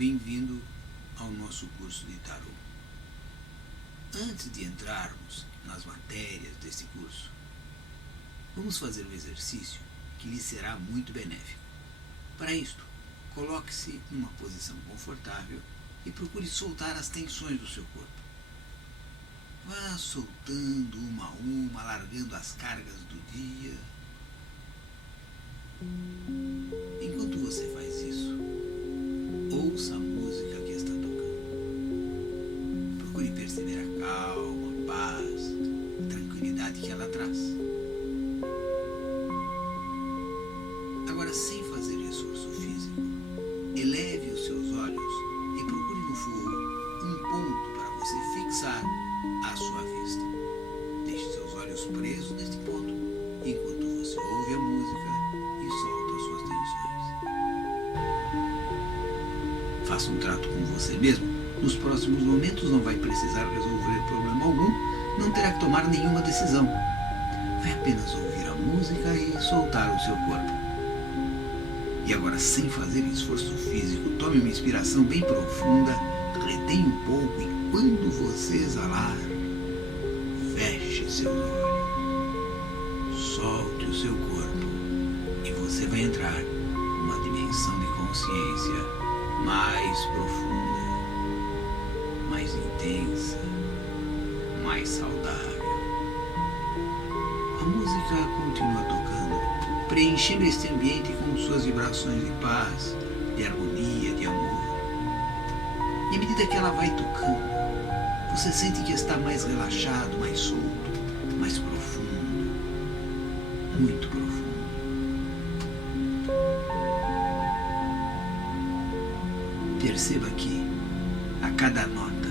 bem-vindo ao nosso curso de Tarô. Antes de entrarmos nas matérias deste curso, vamos fazer um exercício que lhe será muito benéfico. Para isto, coloque-se numa posição confortável e procure soltar as tensões do seu corpo. Vá soltando uma a uma, largando as cargas do dia. Enquanto você faz isso, ouça a música que está tocando. Procure perceber a calma, a paz, a tranquilidade que ela traz. Agora, sem fazer esforço físico, eleve os seus olhos e procure no fogo um ponto para você fixar a sua vista. Deixe seus olhos presos neste ponto enquanto você ouve a música e solta as suas tensões. Faça um trato com você mesmo. Nos próximos momentos não vai precisar resolver problema algum, não terá que tomar nenhuma decisão. Vai apenas ouvir a música e soltar o seu corpo. E agora, sem fazer esforço físico, tome uma inspiração bem profunda, retenha um pouco e quando você exalar, feche seus olhos, solte o seu corpo e você vai entrar numa dimensão de consciência mais profunda, mais intensa, mais saudável. A música continua tocando, preenchendo este ambiente com suas vibrações de paz, de harmonia, de amor. E à medida que ela vai tocando, você sente que está mais relaxado, mais solto, mais profundo, muito profundo. Perceba que a cada nota,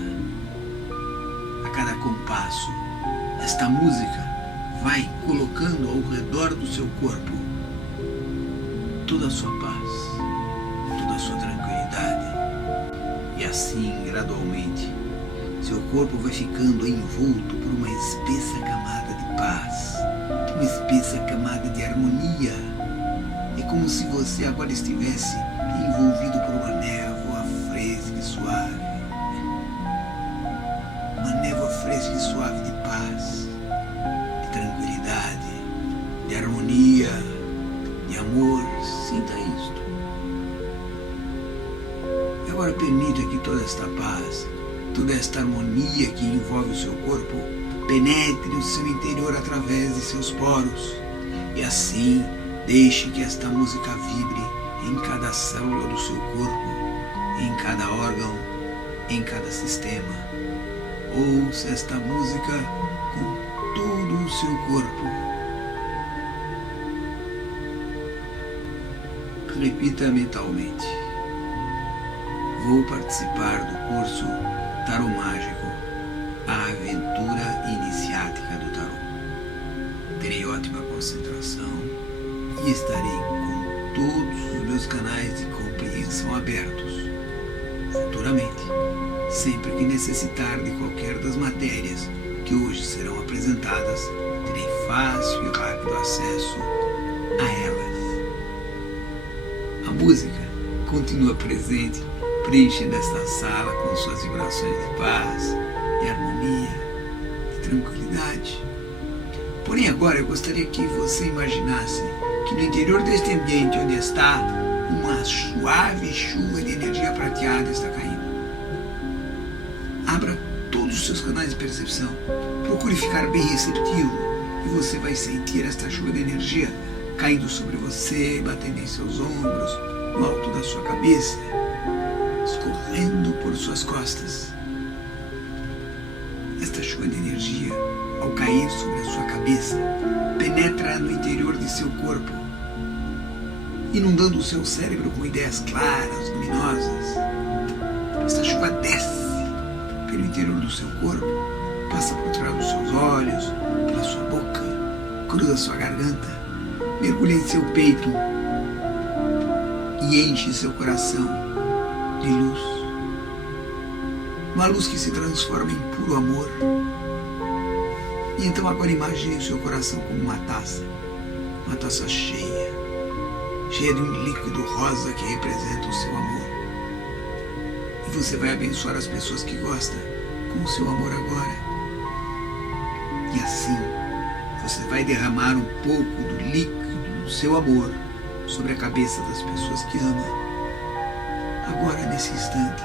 a cada compasso, esta música vai colocando ao redor do seu corpo toda a sua paz, toda a sua tranquilidade. E assim, gradualmente, seu corpo vai ficando envolto por uma espessa camada de paz, uma espessa camada de harmonia. É como se você agora estivesse envolvido por uma névoa fresca e suave. Uma névoa fresca e suave de paz, de tranquilidade, de harmonia, de amor. Sinta isto. E agora permita que toda esta paz, toda esta harmonia que envolve o seu corpo, penetre o seu interior através de seus poros. E assim, deixe que esta música vibre em cada célula do seu corpo, em cada órgão, em cada sistema. Ouça esta música com todo o seu corpo. Repita mentalmente: vou participar do curso Tarô Mágico, a aventura iniciática do tarô. Terei ótima concentração e estarei com todos os meus canais de compreensão abertos. Futuramente, sempre que necessitar de qualquer das matérias que hoje serão apresentadas, terei fácil e rápido acesso a elas. A música continua presente, preenchendo esta sala com suas vibrações de paz, de harmonia, de tranquilidade. Porém, agora eu gostaria que você imaginasse que no interior deste ambiente onde está, uma suave chuva de energia prateada está caindo. Abra todos os seus canais de percepção, procure ficar bem receptivo e você vai sentir esta chuva de energia caindo sobre você, batendo em seus ombros, no alto da sua cabeça, escorrendo por suas costas. Esta chuva de energia, ao cair sobre a sua cabeça, penetra no interior de seu corpo, inundando o seu cérebro com ideias claras, luminosas. Esta chuva desce pelo interior do seu corpo, passa por trás dos seus olhos, pela sua boca, cruza sua garganta, mergulha em seu peito e enche seu coração de luz. Uma luz que se transforma em puro amor. E então agora imagine o seu coração como uma taça cheia de um líquido rosa que representa o seu amor. E você vai abençoar as pessoas que gosta com o seu amor agora. E assim, você vai derramar um pouco do líquido do seu amor sobre a cabeça das pessoas que ama. Agora, nesse instante,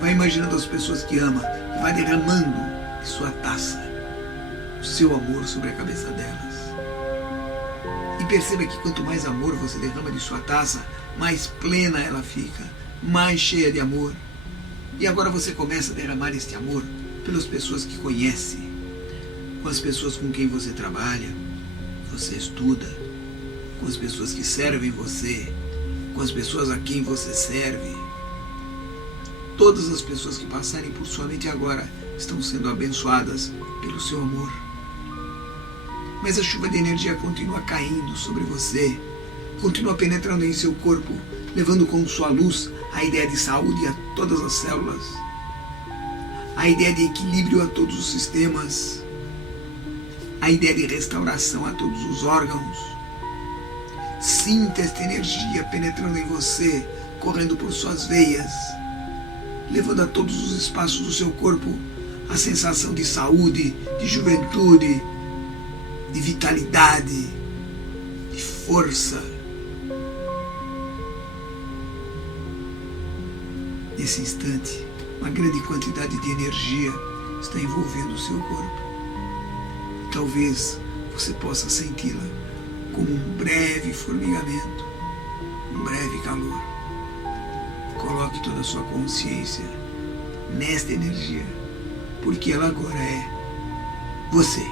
vai imaginando as pessoas que ama e vai derramando de sua taça o seu amor sobre a cabeça delas. E perceba que quanto mais amor você derrama de sua taça, mais plena ela fica, mais cheia de amor. E agora você começa a derramar este amor pelas pessoas que conhece, com as pessoas com quem você trabalha, você estuda, com as pessoas que servem você, com as pessoas a quem você serve. Todas as pessoas que passarem por sua mente agora estão sendo abençoadas pelo seu amor. Mas a chuva de energia continua caindo sobre você, continua penetrando em seu corpo, levando com sua luz a ideia de saúde a todas as células, a ideia de equilíbrio a todos os sistemas, a ideia de restauração a todos os órgãos. Sinta esta energia penetrando em você, correndo por suas veias, levando a todos os espaços do seu corpo a sensação de saúde, de juventude, de vitalidade, de força. Nesse instante, uma grande quantidade de energia está envolvendo o seu corpo. Talvez você possa senti-la como um breve formigamento, um breve calor. Coloque toda a sua consciência nesta energia, porque ela agora é você.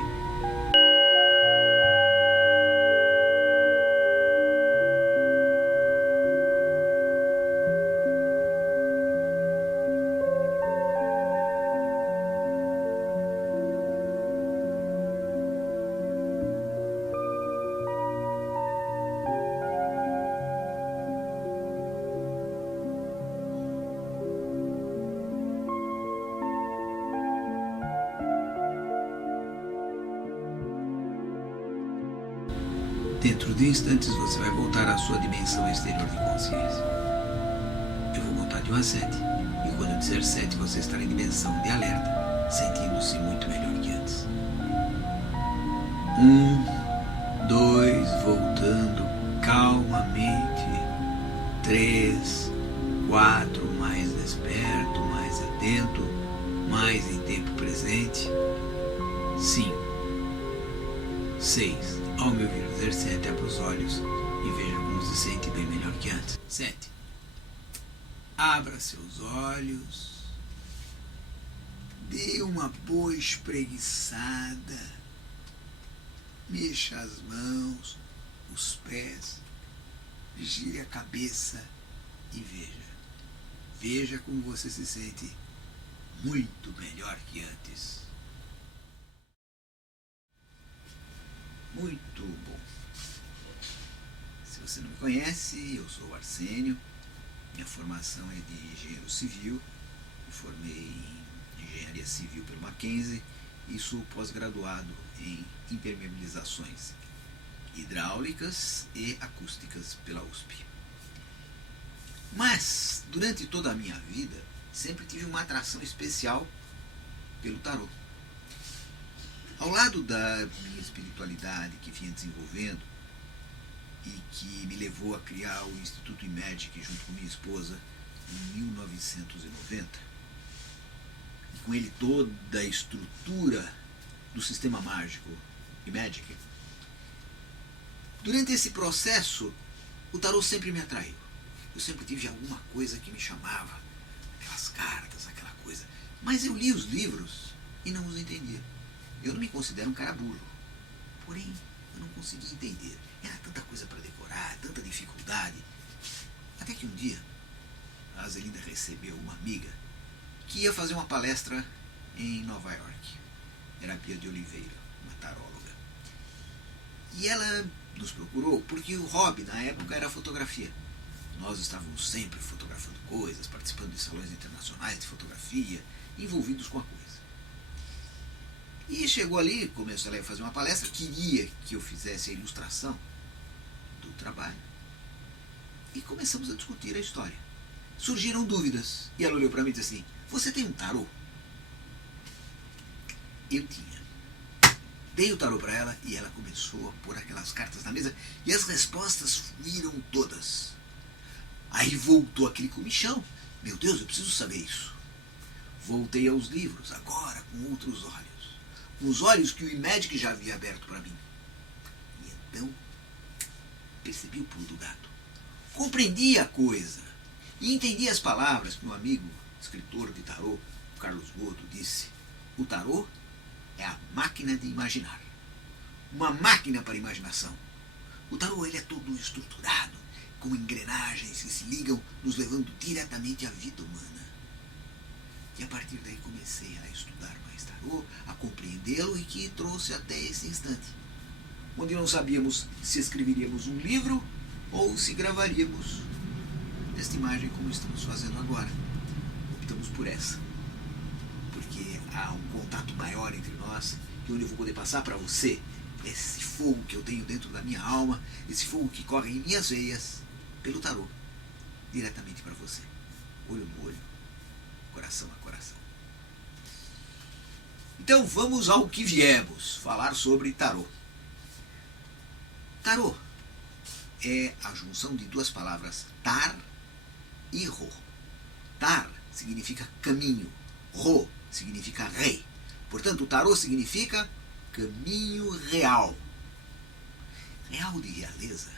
Dentro de instantes você vai voltar à sua dimensão exterior de consciência. Eu vou contar de 1 a 7. E quando eu disser 7, você estará em dimensão de alerta, sentindo-se muito melhor que antes. 1, 2, voltando calmamente. 3, 4, mais desperto, mais atento, mais em tempo presente. 5, 6. Ao me ouvir dizer 7, abra os olhos e veja como se sente bem melhor que antes. 7. Abra seus olhos. Dê uma boa espreguiçada. Mexa as mãos, os pés. Gire a cabeça e veja. Veja como você se sente muito melhor que antes. Muito bom. Se você não me conhece, eu sou o Arsênio. Minha formação é de engenheiro civil. Me formei em engenharia civil pelo Mackenzie e sou pós-graduado em impermeabilizações hidráulicas e acústicas pela USP. Mas, durante toda a minha vida, sempre tive uma atração especial pelo tarô. Ao lado da minha espiritualidade que vinha desenvolvendo e que me levou a criar o Instituto Imagic junto com minha esposa em 1990, e com ele toda a estrutura do sistema mágico Imagic, durante esse processo o tarô sempre me atraiu. Eu sempre tive alguma coisa que me chamava, aquelas cartas, aquela coisa, mas eu li os livros e não os entendia. Eu não me considero um cara burro, porém eu não conseguia entender. Era tanta coisa para decorar, tanta dificuldade. Até que um dia a Azelinda recebeu uma amiga que ia fazer uma palestra em Nova York. Era a Bia de Oliveira, uma taróloga. E ela nos procurou porque o hobby na época era a fotografia. Nós estávamos sempre fotografando coisas, participando de salões internacionais de fotografia, envolvidos com a coisa. E chegou ali, começou a fazer uma palestra, queria que eu fizesse a ilustração do trabalho. E começamos a discutir a história. surgiram dúvidas. E ela olhou para mim e disse assim: você tem um tarô? Eu tinha. Dei o tarô para ela e ela começou a pôr aquelas cartas na mesa e as respostas fluíram todas. Aí voltou aquele comichão. Meu Deus, eu preciso saber isso. Voltei aos livros, agora com outros olhos. Com os olhos que o iMagic já havia aberto para mim. E então, percebi o pulo do gato. Compreendi a coisa. E entendi as palavras que meu amigo, escritor de tarô, Carlos Godo, disse. O tarô é a máquina de imaginar. Uma máquina para a imaginação. O tarô ele é todo estruturado, com engrenagens que se ligam, nos levando diretamente à vida humana. E a partir daí comecei a estudar mais tarô, a compreendê-lo e que trouxe até esse instante, onde não sabíamos se escreveríamos um livro ou se gravaríamos esta imagem como estamos fazendo agora. Optamos por essa, porque há um contato maior entre nós, e onde eu vou poder passar para você esse fogo que eu tenho dentro da minha alma, esse fogo que corre em minhas veias, pelo tarô, diretamente para você, olho no olho, coração a coração. Então vamos ao que viemos, falar sobre tarô. Tarô é a junção de duas palavras, tar e ro. Tar significa caminho, ro significa rei. Portanto, o tarô significa caminho real. Real de realeza,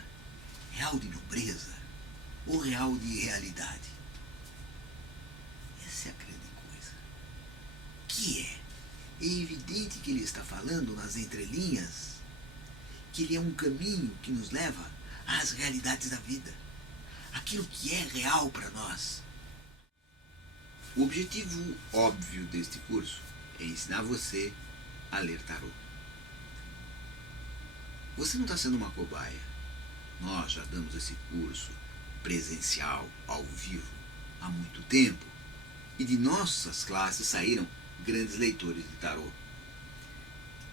real de nobreza ou real de realidade. Essa é a grande coisa. Que é evidente que ele está falando nas entrelinhas que ele é um caminho que nos leva às realidades da vida. Aquilo que é real para nós. O objetivo óbvio deste curso é ensinar você a ler tarô. Você não está sendo uma cobaia. Nós já damos esse curso presencial, ao vivo, há muito tempo. E de nossas classes saíram grandes leitores de tarô.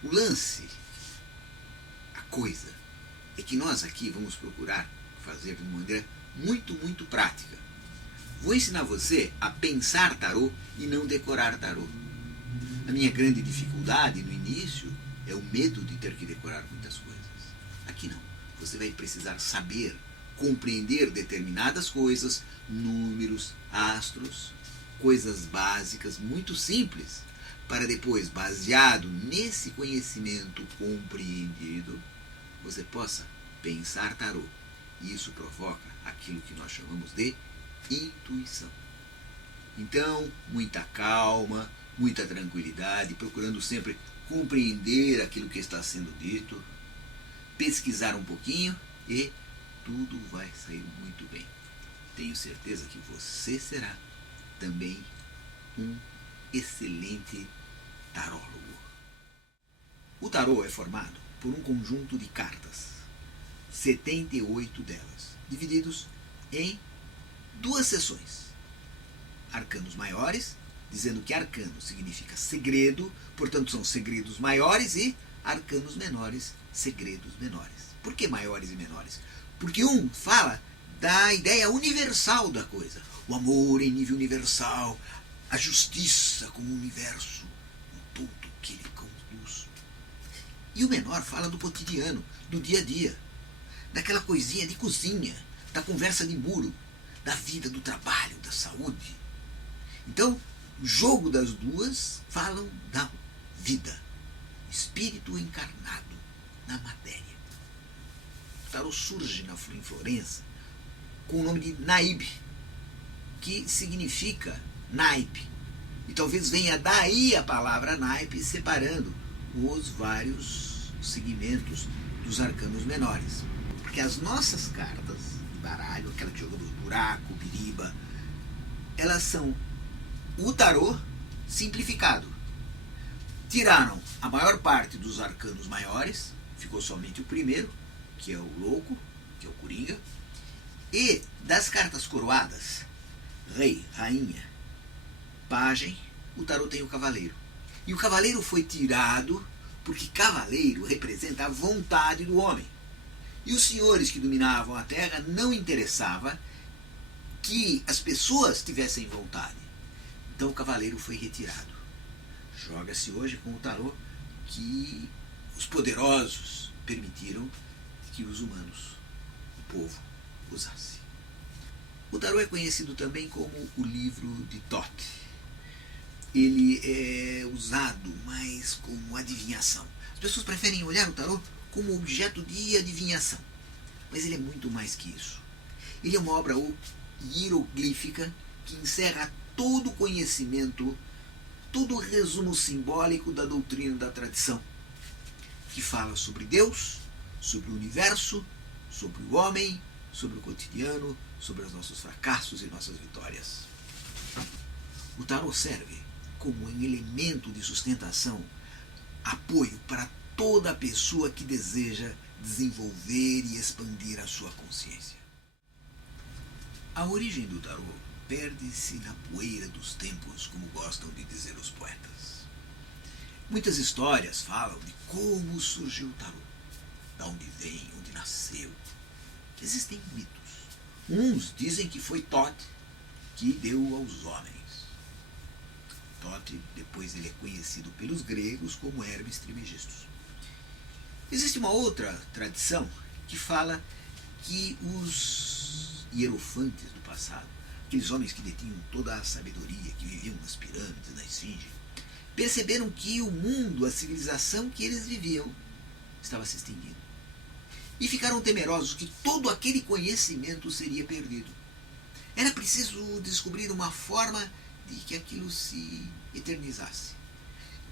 O lance, a coisa, é que nós aqui vamos procurar fazer de uma maneira muito prática. Vou ensinar você a pensar tarô e não decorar tarô. A minha grande dificuldade no início é o medo de ter que decorar muitas coisas. Aqui não. Você vai precisar saber, compreender determinadas coisas, números, astros, coisas básicas, muito simples, para depois, baseado nesse conhecimento compreendido, você possa pensar tarô. E isso provoca aquilo que nós chamamos de intuição. Então, muita calma, muita tranquilidade, procurando sempre compreender aquilo que está sendo dito, pesquisar um pouquinho e tudo vai sair muito bem. Tenho certeza que você será também um excelente tarólogo. O tarô é formado por um conjunto de cartas, 78 delas, divididos em duas seções. Arcanos maiores, dizendo que arcano significa segredo, portanto são segredos maiores, e arcanos menores, segredos menores. Por que maiores e menores? Porque um fala da ideia universal da coisa. O amor em nível universal, a justiça como o universo, um todo que ele conduz. E o menor fala do cotidiano, do dia a dia, daquela coisinha de cozinha, da conversa de muro, da vida, do trabalho, da saúde. Então, o jogo das duas falam da vida, espírito encarnado na matéria. O tarô surge em Florença com o nome de Naib, que significa naipe. E talvez venha daí a palavra naipe, separando os vários segmentos dos arcanos menores. Porque as nossas cartas de baralho, aquela que jogamos buraco, biriba, elas são o tarô simplificado. Tiraram a maior parte dos arcanos maiores, ficou somente o primeiro, que é o louco, que é o coringa, e das cartas coroadas, rei, rainha, pajem, o tarô tem o cavaleiro. E o cavaleiro foi tirado porque cavaleiro representa a vontade do homem. E os senhores que dominavam a terra não interessava que as pessoas tivessem vontade. Então o cavaleiro foi retirado. Joga-se hoje com o tarô que os poderosos permitiram que os humanos, o povo, usasse. O tarô é conhecido também como o livro de Thoth. Ele é usado mais como adivinhação. As pessoas preferem olhar o tarô como objeto de adivinhação, mas ele é muito mais que isso. Ele é uma obra hieroglífica que encerra todo o conhecimento, todo o resumo simbólico da doutrina da tradição, que fala sobre Deus, sobre o universo, sobre o homem, sobre o cotidiano, sobre os nossos fracassos e nossas vitórias. O tarô serve como um elemento de sustentação, apoio para toda pessoa que deseja desenvolver e expandir a sua consciência. A origem do tarô perde-se na poeira dos tempos, como gostam de dizer os poetas. Muitas histórias falam de como surgiu o tarô, de onde vem, onde nasceu. Existem mitos. Uns dizem que foi Thoth que deu aos homens. Thoth, depois ele é conhecido pelos gregos como Hermes Trismegistus. Existe uma outra tradição que fala que os hierofantes do passado, aqueles homens que detinham toda a sabedoria, que viviam nas pirâmides, na esfinge, perceberam que o mundo, a civilização que eles viviam, estava se extinguindo. E ficaram temerosos que todo aquele conhecimento seria perdido. Era preciso descobrir uma forma de que aquilo se eternizasse,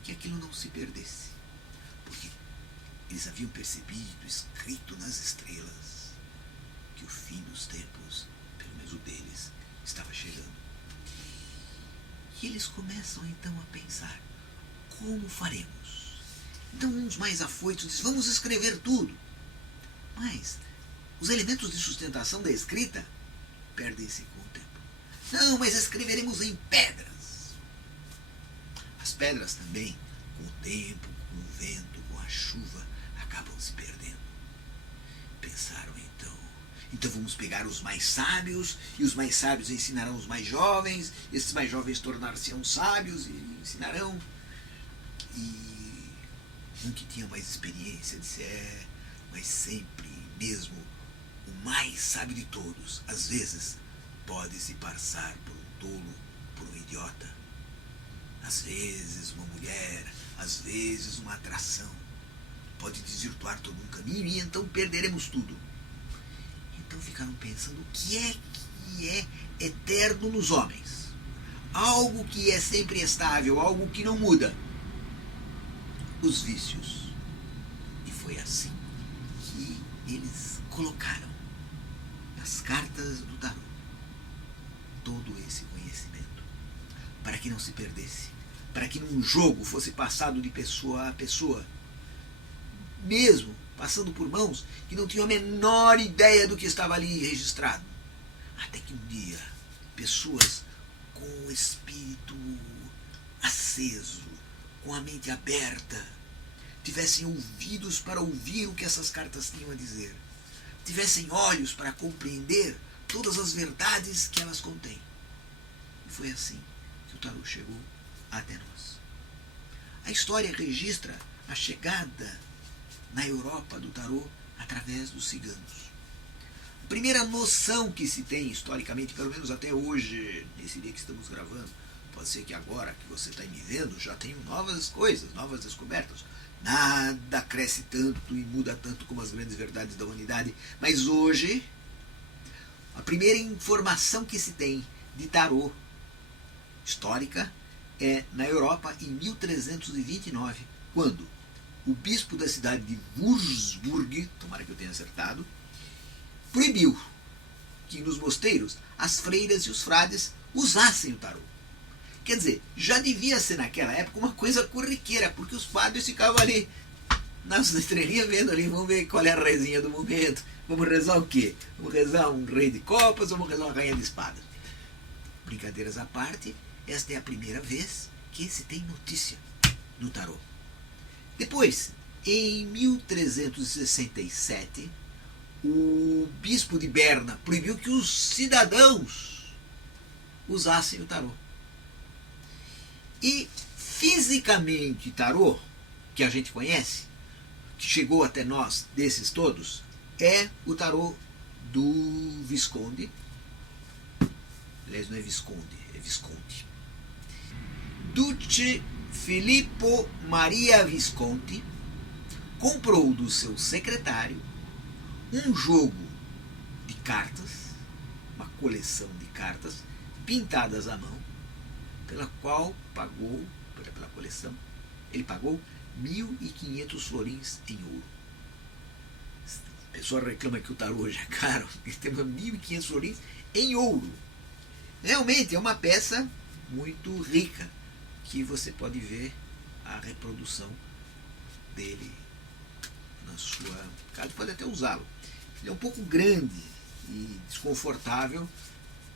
que aquilo não se perdesse. Porque eles haviam percebido, escrito nas estrelas, que o fim dos tempos, pelo menos o deles, estava chegando. E eles começam então a pensar, como faremos? Então uns mais afoitos dizem, vamos escrever tudo. Mas os elementos de sustentação da escrita perdem-se com o tempo. Não, mas escreveremos em pedras. As pedras também, com o tempo, com o vento, com a chuva, acabam se perdendo. Pensaram então vamos pegar os mais sábios, e os mais sábios ensinarão os mais jovens, esses mais jovens tornar-se-ão sábios e ensinarão. E um que tinha mais experiência disse, mas sempre mesmo o mais sábio de todos, às vezes, pode se passar por um tolo, por um idiota. Às vezes uma mulher, às vezes uma atração, pode desvirtuar todo um caminho e então perderemos tudo. Então ficaram pensando o que é eterno nos homens. Algo que é sempre estável, algo que não muda. Os vícios. E foi assim que eles colocaram nas cartas do tarô todo esse conhecimento, para que não se perdesse, para que num jogo fosse passado de pessoa a pessoa, mesmo passando por mãos que não tinham a menor ideia do que estava ali registrado. Até que um dia, pessoas com o espírito aceso, com a mente aberta, tivessem ouvidos para ouvir o que essas cartas tinham a dizer, tivessem olhos para compreender todas as verdades que elas contêm. E foi assim que o tarô chegou até nós. A história registra a chegada na Europa do tarô através dos ciganos. A primeira noção que se tem historicamente, pelo menos até hoje, nesse dia que estamos gravando, pode ser que agora que você está me vendo já tenham novas coisas, novas descobertas. Nada cresce tanto e muda tanto como as grandes verdades da humanidade, mas hoje a primeira informação que se tem de tarô histórica é na Europa em 1329, quando o bispo da cidade de Würzburg, tomara que eu tenha acertado, proibiu que nos mosteiros as freiras e os frades usassem o tarô. Quer dizer, já devia ser naquela época uma coisa corriqueira, porque os padres ficavam ali nas estrelinhas vendo ali, vamos ver qual é a rezinha do momento, vamos rezar o quê? Vamos rezar um rei de copas ou vamos rezar uma rainha de espadas? Brincadeiras à parte, esta é a primeira vez que se tem notícia do tarô. Depois, em 1367, o bispo de Berna proibiu que os cidadãos usassem o tarô. E fisicamente tarô, que a gente conhece, que chegou até nós desses todos, é o tarô do Visconde. Aliás, não é Visconde, é Visconti. Duce Filippo Maria Visconti comprou do seu secretário um jogo de cartas, uma coleção de cartas pintadas à mão, pela qual pagou, pela coleção, ele pagou 1.500 florins em ouro. A pessoa reclama que o tarô hoje é caro, ele tem 1.500 florins em ouro. Realmente é uma peça muito rica, que você pode ver a reprodução dele na sua casa, pode até usá-lo. Ele é um pouco grande e desconfortável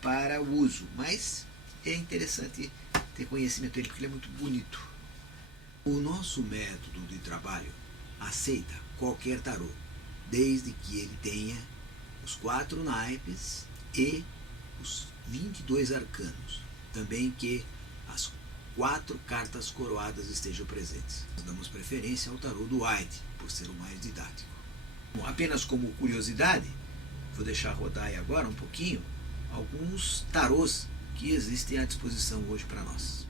para o uso, mas é interessante ter conhecimento dele, porque ele é muito bonito. O nosso método de trabalho aceita qualquer tarô, desde que ele tenha os 4 naipes e os 22 arcanos. Também que as 4 cartas coroadas estejam presentes. Nós damos preferência ao tarô do White, por ser o mais didático. Bom, apenas como curiosidade, vou deixar rodar aí agora um pouquinho alguns tarôs que existem à disposição hoje para nós.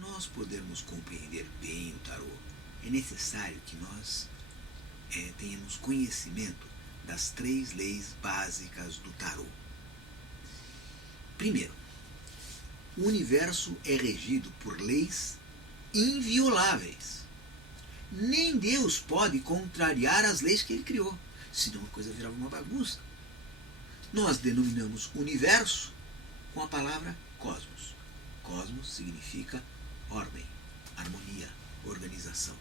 Nós podermos compreender bem o tarô, é necessário que nós tenhamos conhecimento das 3 leis básicas do tarô. Primeiro, o universo é regido por leis invioláveis. Nem Deus pode contrariar as leis que ele criou, senão a coisa virava uma bagunça. Nós denominamos universo com a palavra cosmos. Cosmos significa ordem, harmonia, organização.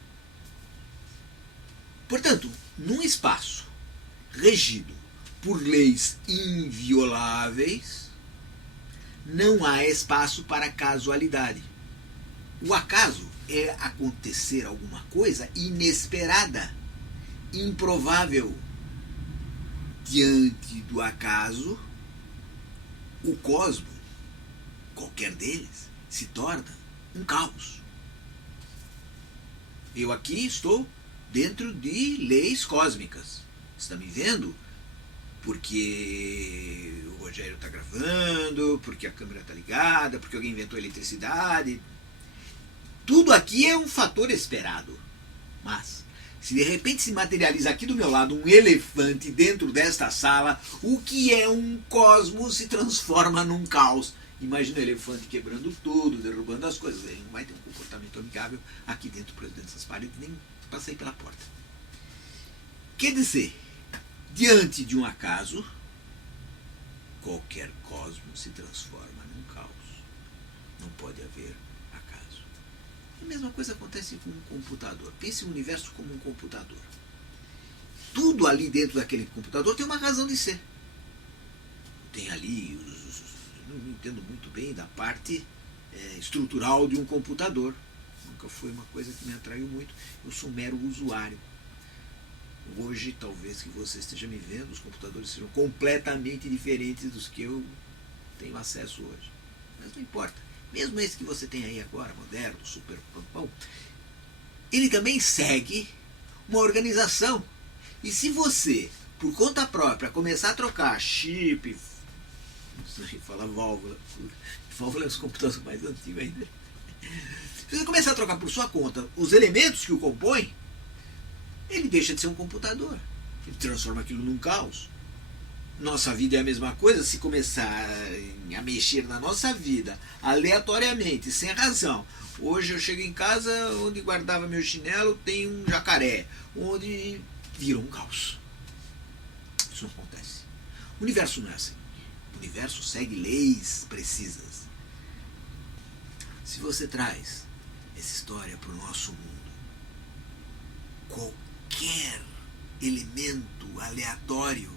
Portanto, num espaço regido por leis invioláveis, não há espaço para casualidade. O acaso é acontecer alguma coisa inesperada, improvável. Diante do acaso, o cosmo, qualquer deles, se torna um caos. Eu aqui estou dentro de leis cósmicas. Você está me vendo? Porque o Rogério está gravando, porque a câmera está ligada, porque alguém inventou a eletricidade. Tudo aqui é um fator esperado. Mas, se de repente se materializa aqui do meu lado um elefante dentro desta sala, o que é um cosmos se transforma num caos. Imagina o elefante quebrando tudo, derrubando as coisas. Ele não vai ter um comportamento amigável aqui dentro dessas paredes, nem para sair pela porta. Quer dizer, diante de um acaso, qualquer cosmos se transforma num caos. Não pode haver acaso. A mesma coisa acontece com um computador. Pense o universo como um computador. Tudo ali dentro daquele computador tem uma razão de ser. Tem ali eu não entendo muito bem da parte estrutural de um computador. Nunca foi uma coisa que me atraiu muito. Eu sou um mero usuário. Hoje, talvez que você esteja me vendo, os computadores sejam completamente diferentes dos que eu tenho acesso hoje. Mas não importa. Mesmo esse que você tem aí agora, moderno, super pampão, ele também segue uma organização. E se você, por conta própria, começar a trocar chip, não sei falar válvula é os computadores mais antigos ainda. Se você começar a trocar por sua conta os elementos que o compõem, ele deixa de ser um computador. Ele transforma aquilo num caos. Nossa vida é a mesma coisa. Se começar a mexer na nossa vida aleatoriamente, sem razão. Hoje eu chego em casa, onde guardava meu chinelo tem um jacaré, onde vira um caos. Isso não acontece. O universo não é assim. O universo segue leis precisas. Se você traz essa história para o nosso mundo, qualquer elemento aleatório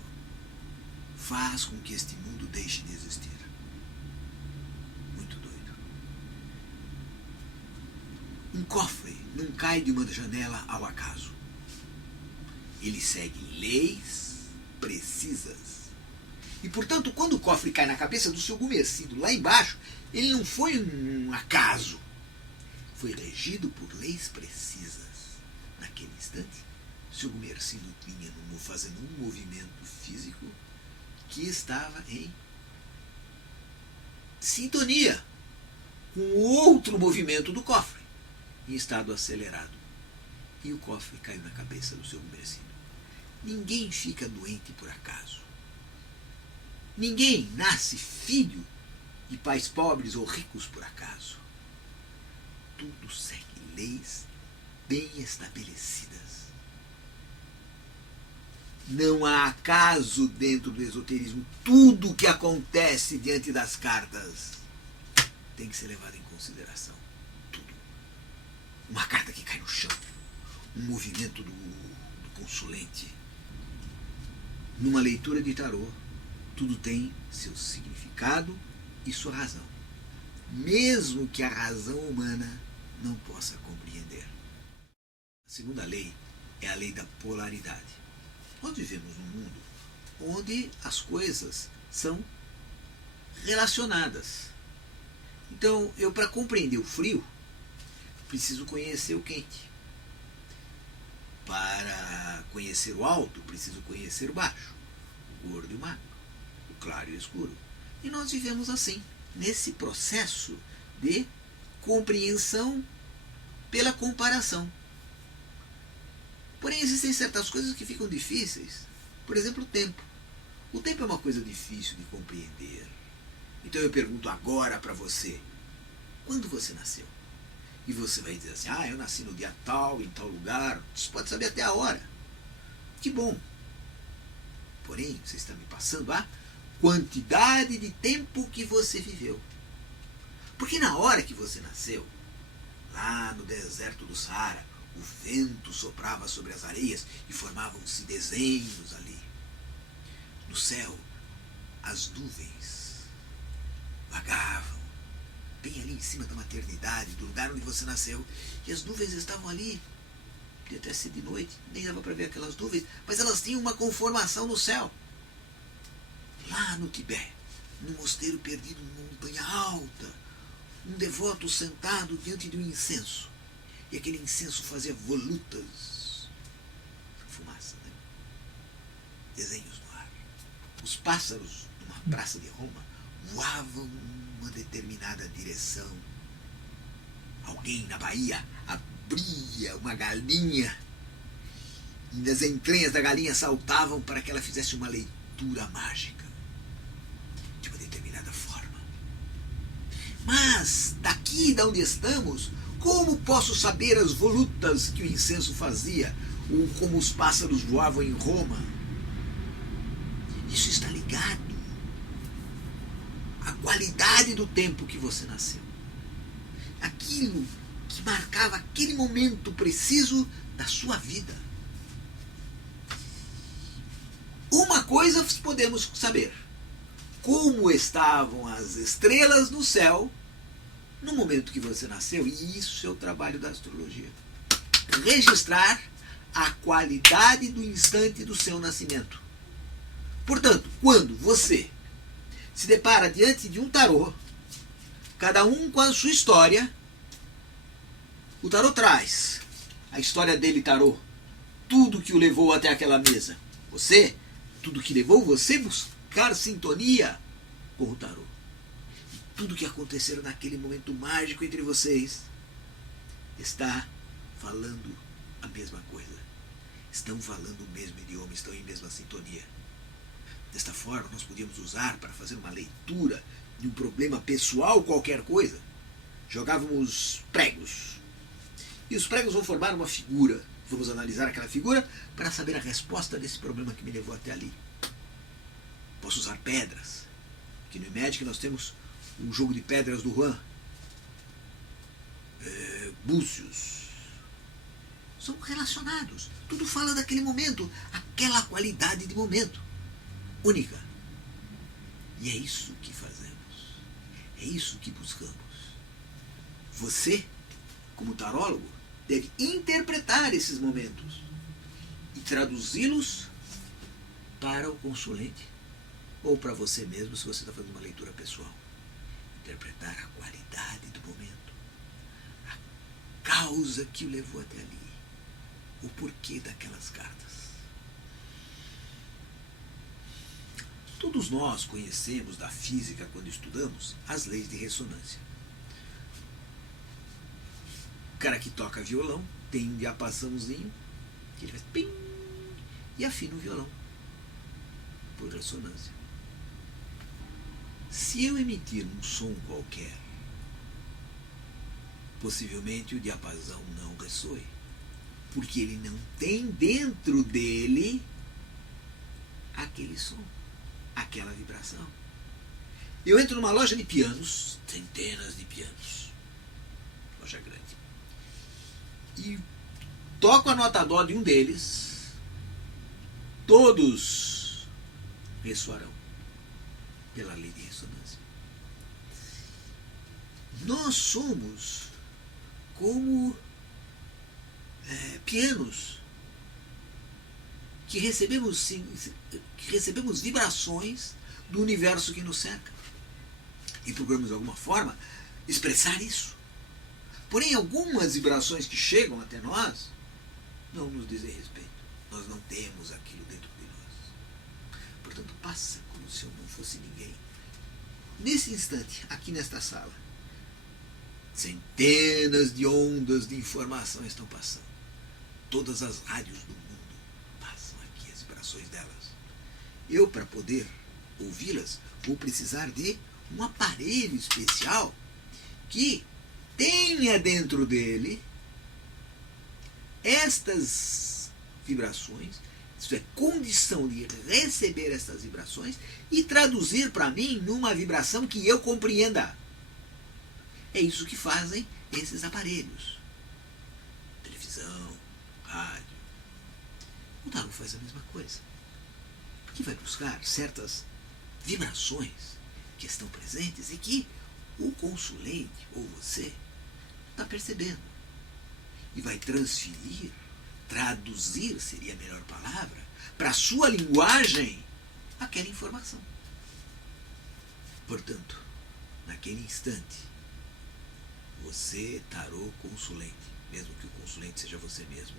faz com que este mundo deixe de existir. Muito doido. Um cofre não cai de uma janela ao acaso. Ele segue leis precisas. E, portanto, quando o cofre cai na cabeça do seu gumercido lá embaixo, ele não foi um acaso. Foi regido por leis precisas. Naquele instante, seu gumercido vinha fazendo um movimento físico que estava em sintonia com o outro movimento do cofre, em estado acelerado. E o cofre caiu na cabeça do seu gumercido. Ninguém fica doente por acaso. Ninguém nasce filho de pais pobres ou ricos por acaso. Tudo segue leis bem estabelecidas. Não há acaso dentro do esoterismo. Tudo o que acontece diante das cartas tem que ser levado em consideração. Tudo. Uma carta que cai no chão. Um movimento do consulente. Numa leitura de tarô, tudo tem seu significado e sua razão. Mesmo que a razão humana não possa compreender. A segunda lei é a lei da polaridade. Nós vivemos num mundo onde as coisas são relacionadas. Então, eu, para compreender o frio, preciso conhecer o quente. Para conhecer o alto, preciso conhecer o baixo, o gordo e o magro, o claro e o escuro. E nós vivemos assim, nesse processo de compreensão pela comparação. Porém, existem certas coisas que ficam difíceis. Por exemplo, o tempo. O tempo é uma coisa difícil de compreender. Então eu pergunto agora para você, quando você nasceu? E você vai dizer assim, eu nasci no dia tal, em tal lugar. Você pode saber até a hora. Que bom. Porém, você está me passando a quantidade de tempo que você viveu. Porque na hora que você nasceu, lá no deserto do Saara, o vento soprava sobre as areias e formavam-se desenhos ali. No céu, as nuvens vagavam, bem ali em cima da maternidade, do lugar onde você nasceu. E as nuvens estavam ali, podia até ser de noite, nem dava para ver aquelas nuvens, mas elas tinham uma conformação no céu. lá no Tibete, num mosteiro perdido numa montanha alta, um devoto sentado diante de um incenso. E aquele incenso fazia volutas, fumaça, né? Desenhos no ar. Os pássaros, numa praça de Roma, voavam numa determinada direção. Alguém na Bahia abria uma galinha e nas entranhas da galinha saltavam para que ela fizesse uma leitura mágica de uma determinada forma. Mas, daqui de onde estamos, como posso saber as volutas que o incenso fazia, ou como os pássaros voavam em Roma? Isso está ligado à qualidade do tempo que você nasceu. Aquilo que marcava aquele momento preciso da sua vida. Uma coisa podemos saber: como estavam as estrelas no céu no momento que você nasceu. E isso é o trabalho da astrologia. Registrar a qualidade do instante do seu nascimento. Portanto, quando você se depara diante de um tarô, cada um com a sua história, o tarô traz a história dele, tarô, tudo que o levou até aquela mesa. Você, tudo que levou você buscar sintonia com o tarô. E tudo que aconteceu naquele momento mágico entre vocês está falando a mesma coisa. Estão falando o mesmo idioma, estão em mesma sintonia. Desta forma, nós podíamos usar para fazer uma leitura de um problema pessoal, qualquer coisa. Jogávamos pregos. E os pregos vão formar uma figura. Vamos analisar aquela figura para saber a resposta desse problema que me levou até ali. Posso usar pedras. Aqui no Magic nós temos um jogo de pedras do Juan. Búzios. São relacionados. Tudo fala daquele momento. Aquela qualidade de momento. Única. E é isso que fazemos. É isso que buscamos. Você, como tarólogo, deve interpretar esses momentos e traduzi-los para o consulente ou para você mesmo, se você está fazendo uma leitura pessoal. Interpretar a qualidade do momento, a causa que o levou até ali, o porquê daquelas cartas. Todos nós conhecemos da física, quando estudamos, as leis de ressonância. O cara que toca violão tem um diapasãozinho que ele faz pim e afina o violão por ressonância. Se eu emitir um som qualquer, possivelmente o diapasão não ressoe, porque ele não tem dentro dele aquele som, aquela vibração. Eu entro numa loja de pianos, centenas de pianos, loja grande, e toco a nota dó de um deles, todos ressoarão pela lei de ressonância. Nós somos como pianos que recebemos vibrações do universo que nos cerca e procuramos de alguma forma expressar isso. Porém, algumas vibrações que chegam até nós não nos dizem respeito. Nós não temos aquilo dentro de nós. Portanto, passa como se eu não fosse ninguém. Nesse instante, aqui nesta sala, centenas de ondas de informação estão passando. Todas as rádios do mundo passam aqui, as vibrações delas. Eu, para poder ouvi-las, vou precisar de um aparelho especial que tenha dentro dele estas vibrações, isso é, condição de receber estas vibrações e traduzir para mim numa vibração que eu compreenda. É isso que fazem esses aparelhos. Televisão, rádio. O tarô faz a mesma coisa. Porque vai buscar certas vibrações que estão presentes e que o consulente ou você está percebendo. E vai transferir, traduzir seria a melhor palavra, para a sua linguagem aquela informação. Portanto, naquele instante, você, tarô consulente, mesmo que o consulente seja você mesmo,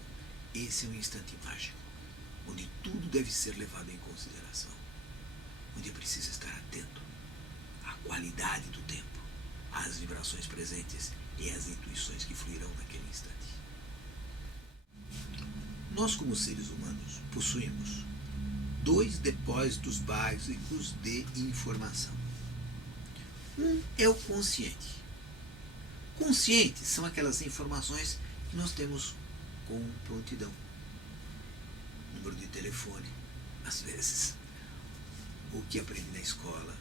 esse é um instante mágico, onde tudo deve ser levado em consideração, onde precisa estar atento à qualidade do tempo, às vibrações presentes e às intuições que fluirão naquele instante. Nós, como seres humanos, possuímos 2 depósitos básicos de informação. Um é o consciente. Conscientes são aquelas informações que nós temos com prontidão. Número de telefone, às vezes, o que aprendi na escola,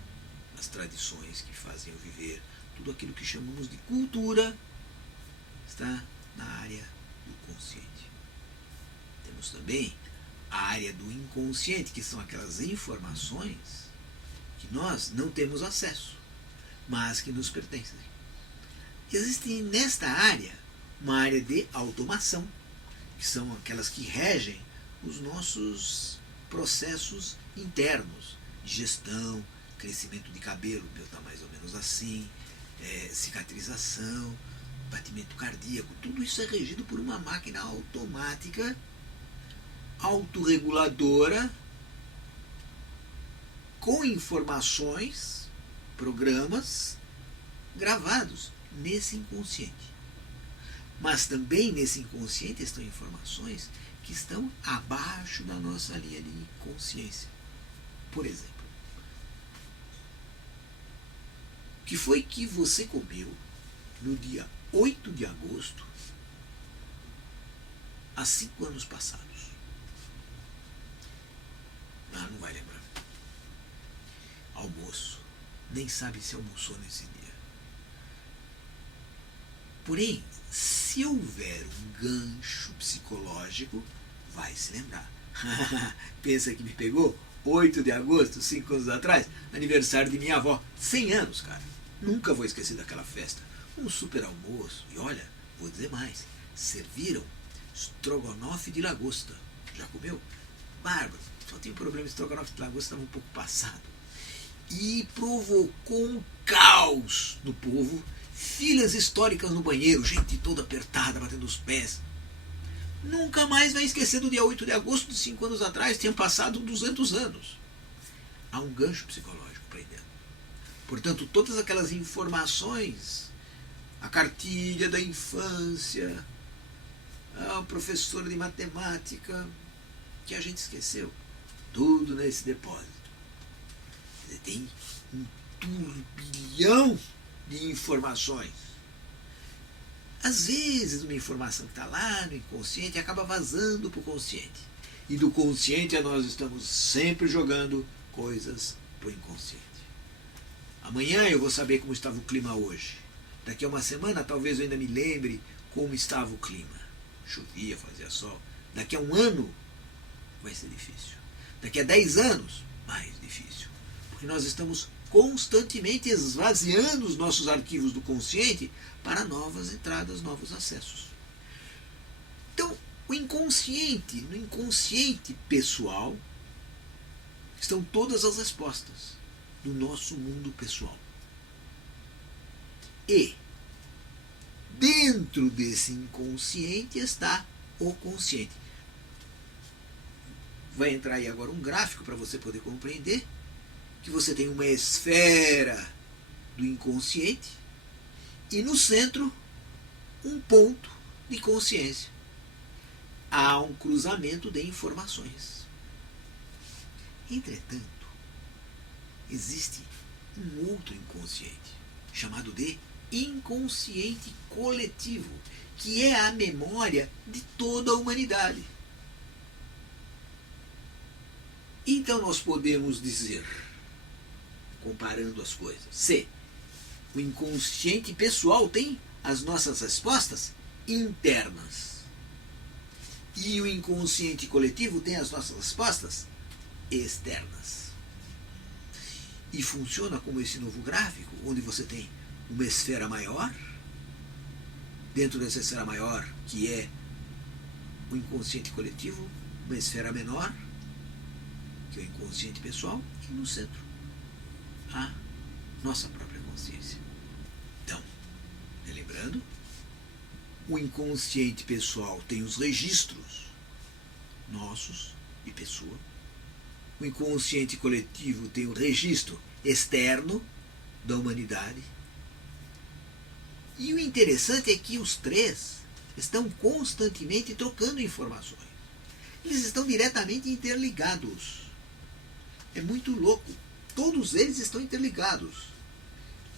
as tradições que fazem eu viver, tudo aquilo que chamamos de cultura está na área do consciente. Temos também a área do inconsciente, que são aquelas informações que nós não temos acesso, mas que nos pertencem. Existe nesta área uma área de automação, que são aquelas que regem os nossos processos internos, de gestão, crescimento de cabelo, o meu está mais ou menos assim, cicatrização, batimento cardíaco, tudo isso é regido por uma máquina automática, autorreguladora, com informações, programas gravados nesse inconsciente. Mas também nesse inconsciente estão informações que estão abaixo da nossa linha de consciência. Por exemplo, o que foi que você comeu no dia 8 de agosto, há 5 anos passados? Não vai lembrar. Almoço. Nem sabe se almoçou nesse dia. Porém, se houver um gancho psicológico, vai se lembrar. Pensa que me pegou? 8 de agosto, 5 anos atrás, aniversário de minha avó. 100 anos, cara. Nunca vou esquecer daquela festa. Um super almoço. E olha, vou dizer mais. Serviram estrogonofe de lagosta. Já comeu? Bárbaro. Só tem um problema, estrogonofe de lagosta estava um pouco passado. E provocou um caos no povo. Filas históricas no banheiro, gente toda apertada, batendo os pés. Nunca mais vai esquecer do dia 8 de agosto de 5 anos atrás, tinham passado 200 anos. Há um gancho psicológico para aí dentro. Portanto, todas aquelas informações, a cartilha da infância, a professora de matemática, que a gente esqueceu, tudo nesse depósito. Tem um turbilhão de informações. Às vezes uma informação que está lá no inconsciente acaba vazando para o consciente. E do consciente nós estamos sempre jogando coisas para o inconsciente. Amanhã eu vou saber como estava o clima hoje. Daqui a uma semana talvez eu ainda me lembre como estava o clima. Chovia, fazia sol. Daqui a um ano vai ser difícil. Daqui a 10 anos, mais difícil. Porque nós estamos constantemente esvaziando os nossos arquivos do consciente para novas entradas, novos acessos. Então, no inconsciente pessoal, estão todas as respostas do nosso mundo pessoal. E dentro desse inconsciente está o consciente. Vai entrar aí agora um gráfico para você poder compreender que você tem uma esfera do inconsciente e no centro um ponto de consciência. Há um cruzamento de informações. Entretanto, existe um outro inconsciente, chamado de inconsciente coletivo, que é a memória de toda a humanidade. Então nós podemos dizer, comparando as coisas, se o inconsciente pessoal tem as nossas respostas internas e o inconsciente coletivo tem as nossas respostas externas. E funciona como esse novo gráfico, onde você tem uma esfera maior, dentro dessa esfera maior, que é o inconsciente coletivo, uma esfera menor, que é o inconsciente pessoal, e no centro há nossa própria consciência. Então, relembrando, o inconsciente pessoal tem os registros nossos e pessoa. O inconsciente coletivo tem o registro externo da humanidade. E o interessante é que os três estão constantemente trocando informações. Eles estão diretamente interligados. É muito louco. Todos eles estão interligados.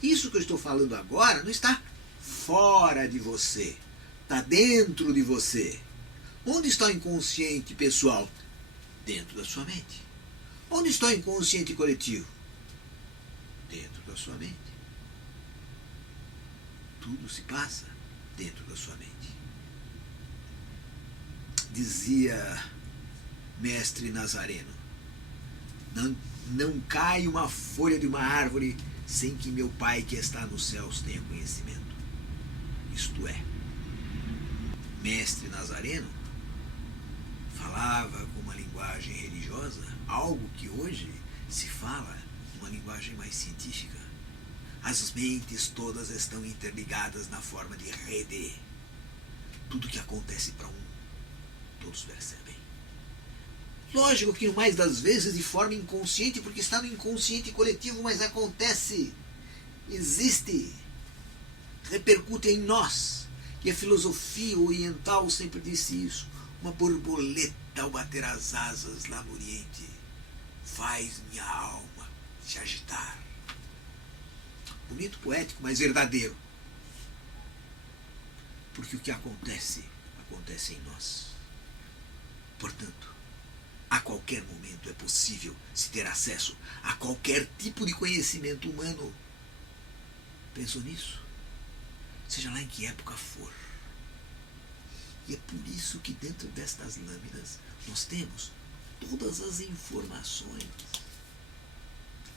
Isso que eu estou falando agora não está fora de você. Está dentro de você. Onde está o inconsciente pessoal? Dentro da sua mente. Onde está o inconsciente coletivo? Dentro da sua mente. Tudo se passa dentro da sua mente. Dizia mestre Nazareno, não cai uma folha de uma árvore sem que meu Pai que está nos céus tenha conhecimento. Isto é, mestre Nazareno falava com uma linguagem religiosa, algo que hoje se fala numa linguagem mais científica. As mentes todas estão interligadas na forma de rede. Tudo que acontece para um, todos percebem. Lógico que, no mais das vezes, de forma inconsciente, porque está no inconsciente coletivo, mas acontece, existe, repercute em nós. E a filosofia oriental sempre disse isso. Uma borboleta ao bater as asas lá no Oriente faz minha alma se agitar. Bonito, poético, mas verdadeiro. Porque o que acontece, acontece em nós. Portanto, a qualquer momento é possível se ter acesso a qualquer tipo de conhecimento humano. Pensou nisso? Seja lá em que época for. E é por isso que dentro destas lâminas nós temos todas as informações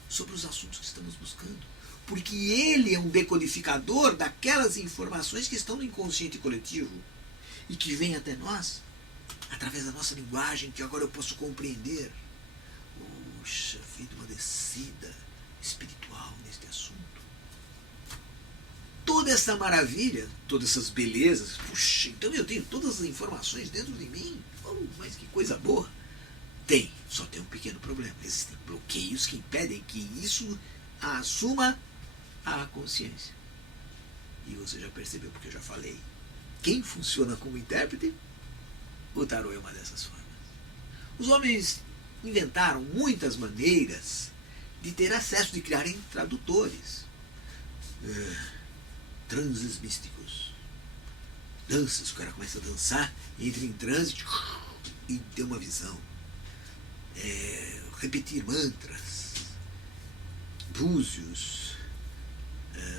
sobre os assuntos que estamos buscando. Porque ele é um decodificador daquelas informações que estão no inconsciente coletivo e que vêm até nós através da nossa linguagem, que agora eu posso compreender. Puxa vida, uma descida espiritual neste assunto. Toda essa maravilha, todas essas belezas, puxa, então eu tenho todas as informações dentro de mim. Oh, mas que coisa boa. Tem, só tem um pequeno problema. Existem bloqueios que impedem que isso assuma a consciência. E você já percebeu, porque eu já falei. Quem funciona como intérprete? O tarô é uma dessas formas. Os homens inventaram muitas maneiras de ter acesso, de criarem tradutores. Transes místicos. Danças, o cara começa a dançar, entra em transe e tem uma visão. Repetir mantras, búzios,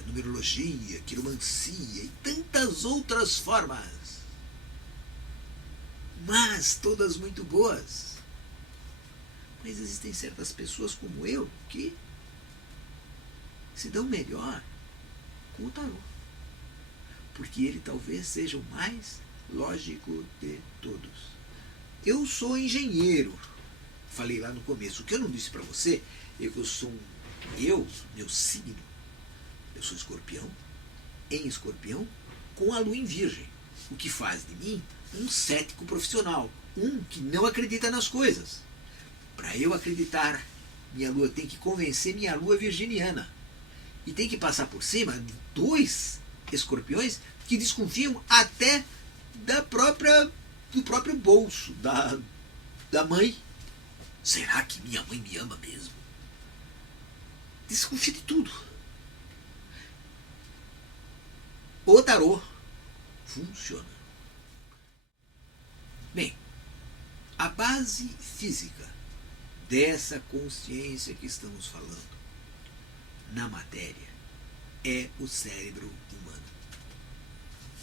numerologia, quiromancia e tantas outras formas. Mas todas muito boas. Mas existem certas pessoas como eu que se dão melhor com o tarô. Porque ele talvez seja o mais lógico de todos. Eu sou engenheiro. Falei lá no começo. O que eu não disse para você é que eu sou meu signo, eu sou escorpião, em escorpião, com a lua em virgem. O que faz de mim um cético profissional, um que não acredita nas coisas. Para eu acreditar, minha lua tem que convencer minha lua virginiana. E tem que passar por cima de 2 escorpiões que desconfiam até do próprio bolso, da mãe. Será que minha mãe me ama mesmo? Desconfia de tudo. O tarô funciona. Bem, a base física dessa consciência que estamos falando na matéria é o cérebro humano.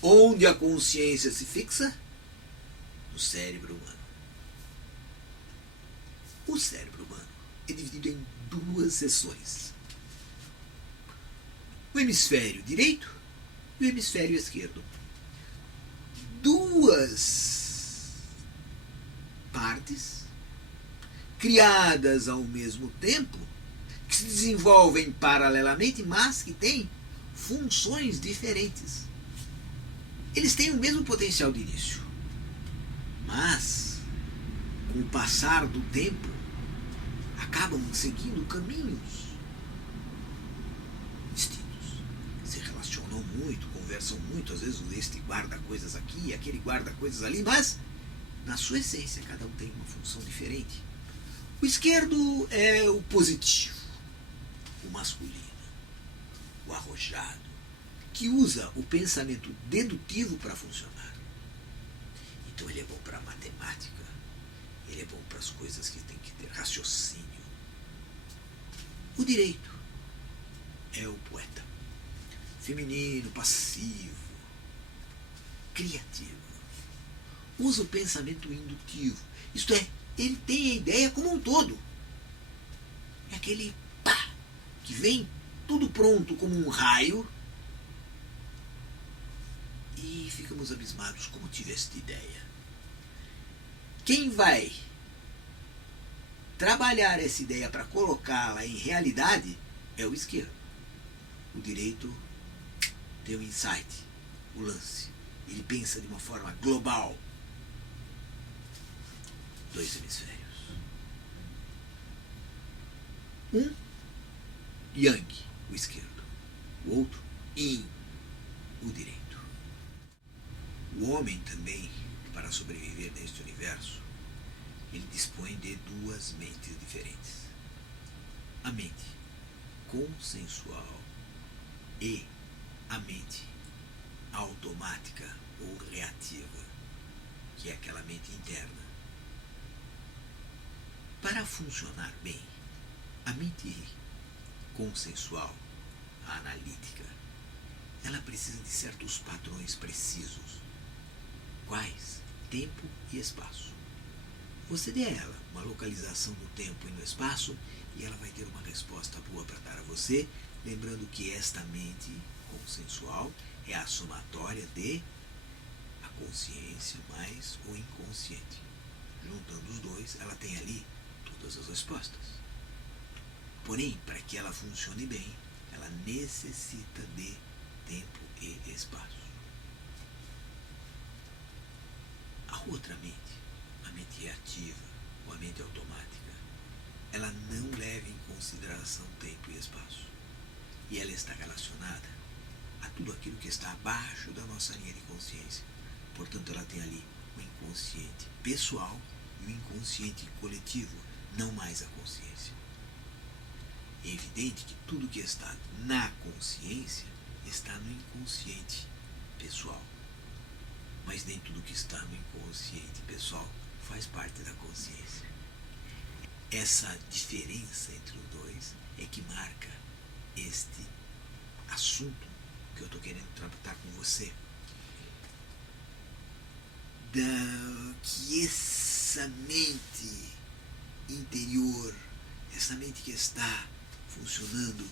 Onde a consciência se fixa? No cérebro humano. O cérebro humano é dividido em 2 seções. O hemisfério direito e o hemisfério esquerdo. 2 partes criadas ao mesmo tempo, que se desenvolvem paralelamente, mas que têm funções diferentes. Eles têm o mesmo potencial de início, mas com o passar do tempo acabam seguindo caminhos distintos. Se relacionam muito, conversam muito, às vezes este guarda coisas aqui, aquele guarda coisas ali, mas na sua essência cada um tem uma função diferente. O esquerdo é o positivo, o masculino, o arrojado, que usa o pensamento dedutivo para funcionar. Então ele é bom para a matemática, ele é bom para as coisas que tem que ter raciocínio. O direito é o poeta, feminino, passivo, criativo. Usa o pensamento indutivo, isto é, ele tem a ideia como um todo. É aquele pá, que vem tudo pronto como um raio e ficamos abismados. Como tive esta ideia? Quem vai trabalhar essa ideia para colocá-la em realidade é o esquerdo. O direito tem o insight, o lance. Ele pensa de uma forma global. Dois hemisférios. Um, yang, o esquerdo. O outro, yin, o direito. O homem também, para sobreviver neste universo, ele dispõe de duas mentes diferentes. A mente consensual e a mente automática ou reativa, que é aquela mente interna. Para funcionar bem, a mente consensual, a analítica, ela precisa de certos padrões precisos. Quais? Tempo e espaço. Você dê a ela uma localização no tempo e no espaço e ela vai ter uma resposta boa para dar a você, lembrando que esta mente consensual é a somatória de a consciência mais o inconsciente. Juntando os dois, ela tem ali todas as respostas. Porém, para que ela funcione bem, ela necessita de tempo e espaço. A outra mente, a mente ativa ou a mente automática, ela não leva em consideração tempo e espaço. E ela está relacionada a tudo aquilo que está abaixo da nossa linha de consciência. Portanto, ela tem ali o inconsciente pessoal e o inconsciente coletivo, não mais a consciência. É evidente que tudo que está na consciência está no inconsciente pessoal. Mas nem tudo que está no inconsciente pessoal faz parte da consciência. Essa diferença entre os dois é que marca este assunto que eu estou querendo tratar com você. Que essa mente interior, essa mente que está funcionando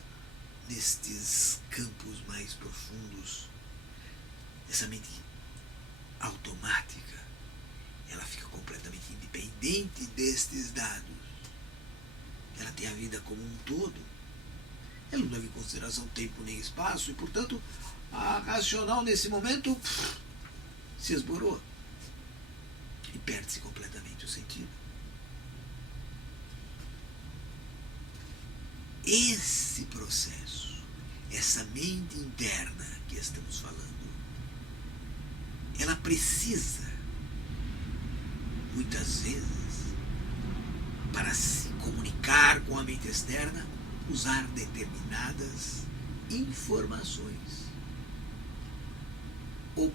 nestes campos mais profundos, essa mente automática, ela fica completamente independente destes dados. Ela tem a vida como um todo. Ela não leva em consideração tempo nem espaço e, portanto, a racional nesse momento se esborou e perde-se completamente o sentido. Esse processo, essa mente interna que estamos falando, ela precisa, muitas vezes, para se comunicar com a mente externa, usar determinadas informações. Ou,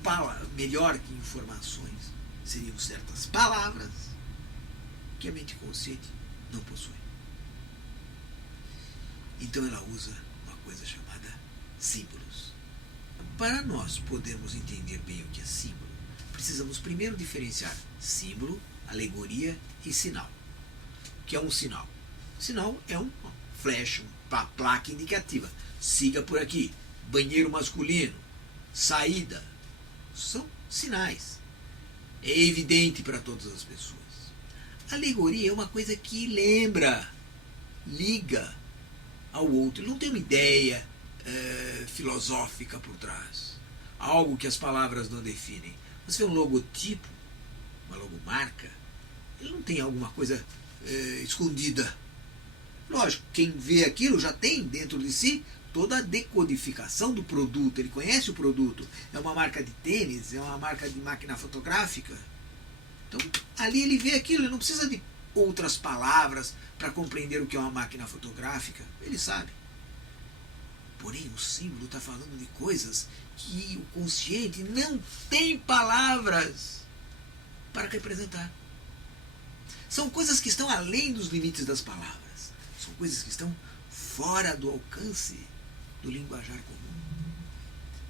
melhor que informações, seriam certas palavras que a mente consciente não possui. Então ela usa uma coisa chamada símbolos. Para nós podermos entender bem o que é símbolo, precisamos primeiro diferenciar símbolo, alegoria e sinal. O que é um sinal? Sinal é um flecha, uma placa indicativa. Siga por aqui. Banheiro masculino. Saída. São sinais. É evidente para todas as pessoas. Alegoria é uma coisa que lembra, liga. ao outro. Ele não tem uma ideia filosófica por trás. Algo que as palavras não definem. Você vê um logotipo, uma logomarca, ele não tem alguma coisa escondida. Lógico, quem vê aquilo já tem dentro de si toda a decodificação do produto. Ele conhece o produto. É uma marca de tênis, é uma marca de máquina fotográfica. Então, ali ele vê aquilo, ele não precisa de outras palavras para compreender o que é uma máquina fotográfica. Ele sabe. Porém, o símbolo está falando de coisas que o consciente não tem palavras para representar. São coisas que estão além dos limites das palavras. São coisas que estão fora do alcance do linguajar comum.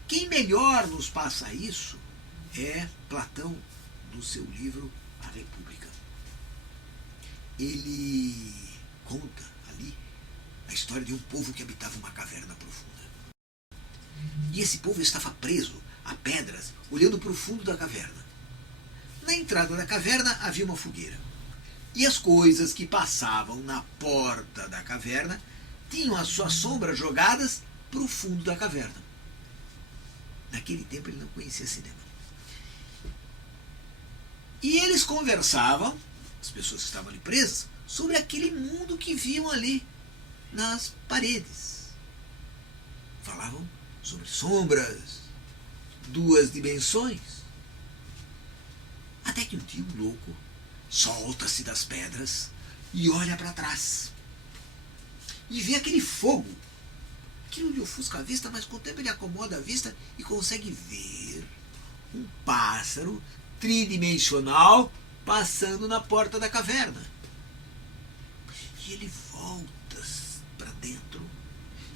Quem melhor nos passa isso é Platão, no seu livro A República. Ele conta ali a história de um povo que habitava uma caverna profunda. E esse povo estava preso a pedras, olhando para o fundo da caverna. Na entrada da caverna havia uma fogueira. E as coisas que passavam na porta da caverna tinham as suas sombras jogadas para o fundo da caverna. Naquele tempo ele não conhecia cinema. E eles conversavam, as pessoas que estavam ali presas, sobre aquele mundo que viam ali nas paredes. Falavam sobre sombras, duas dimensões. Até que um dia um louco solta-se das pedras e olha para trás. E vê aquele fogo. Aquilo lhe ofusca a vista, mas com o tempo ele acomoda a vista e consegue ver um pássaro tridimensional passando na porta da caverna. E ele volta para dentro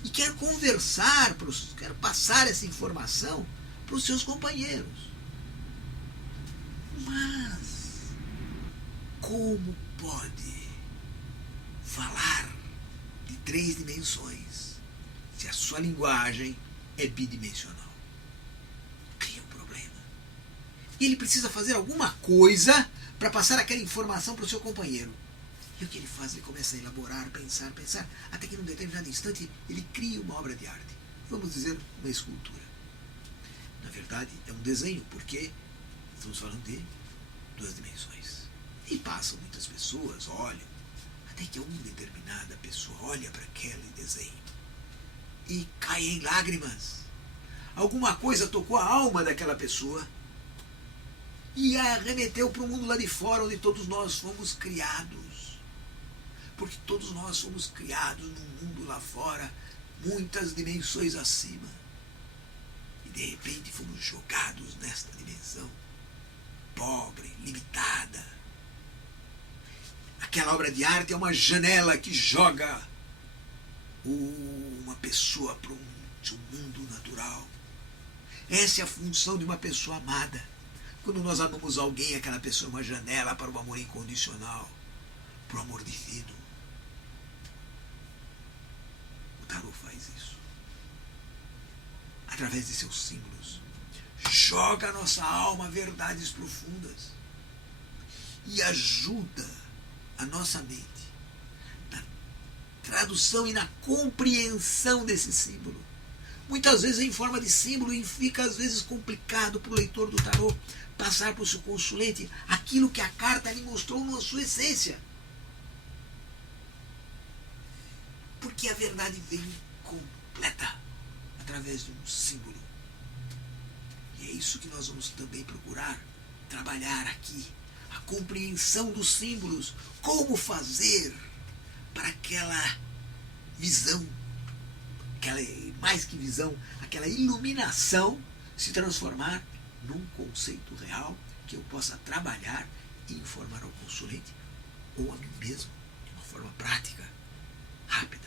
e quer conversar, quer passar essa informação para os seus companheiros. Mas como pode falar de 3 dimensões se a sua linguagem é bidimensional? Cria um problema. E ele precisa fazer alguma coisa para passar aquela informação para o seu companheiro. E o que ele faz? Ele começa a elaborar, pensar, até que num determinado instante ele cria uma obra de arte. Vamos dizer, uma escultura. Na verdade, é um desenho, porque estamos falando de 2 dimensões. E passam muitas pessoas, olham, até que uma determinada pessoa olha para aquele desenho e cai em lágrimas. Alguma coisa tocou a alma daquela pessoa e a remeteu para o mundo lá de fora, onde todos nós fomos criados. Porque todos nós fomos criados num mundo lá fora, muitas dimensões acima. E de repente fomos jogados nesta dimensão pobre, limitada. Aquela obra de arte é uma janela que joga uma pessoa para um mundo natural. Essa é a função de uma pessoa amada. Quando nós amamos alguém, aquela pessoa é uma janela para o amor incondicional, para o amor divino. O tarô faz isso. Através de seus símbolos, joga a nossa alma a verdades profundas e ajuda a nossa mente na tradução e na compreensão desse símbolo. Muitas vezes em forma de símbolo e fica às vezes complicado para o leitor do tarô passar para o seu consulente aquilo que a carta lhe mostrou na sua essência. Porque a verdade vem completa através de um símbolo. E é isso que nós vamos também procurar trabalhar aqui. A compreensão dos símbolos. Como fazer para aquela visão, aquela, mais que visão, aquela iluminação se transformar num conceito real que eu possa trabalhar e informar ao consulente ou a mim mesmo de uma forma prática, rápida.